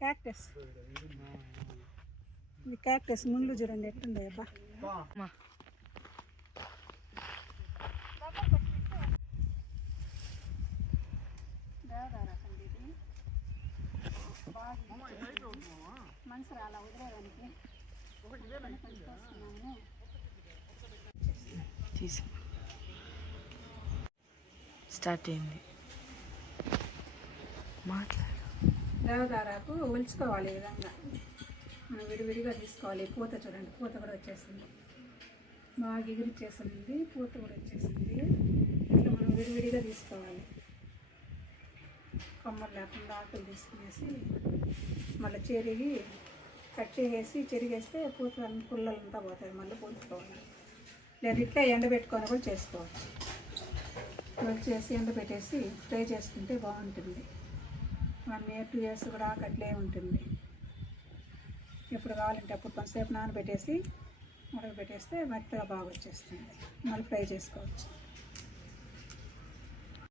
Cactus ఇది cactus ముళ్ళు చూడండి ఎట్లుండే అబ్బా. మనసు వదిలేదానికి? స్టార్ట్ అయింది. మాట్లాడు. దేవదారాకు ఒలుచుకోవాలి ఈ విధంగా. మనం విడివిడిగా తీసుకోవాలి. పూత చూడండి పూత కూడా వచ్చేసింది. బాగా ఎగిరిచ్చేసింది పూత కూడా వచ్చేసింది. ఇట్లా మనం విడివిడిగా తీసుకోవాలి. కొమ్మలు లేకుండా ఆకులు తీసుకునేసి మళ్ళీ చెరిగి కట్ చేసేసి చెరిగేస్తే పూత పుల్లలంతా పోతాయి. మళ్ళీ పూసుకోవాలి. లేదా ఇట్లా ఎండబెట్టుకొని కూడా చేసుకోవచ్చు. చేసి ఎండబెట్టేసి ఫ్రై చేసుకుంటే బాగుంటుంది. వన్ ఇయర్ టూ ఇయర్స్ కూడా అట్లే ఉంటుంది. ఎప్పుడు కావాలంటే అప్పుడు కొంతసేపు నానబెట్టేసి ఉడకబెట్టేస్తే మెత్తగా బాగా వచ్చేస్తుంది మళ్ళీ ఫ్రై చేసుకోవచ్చు.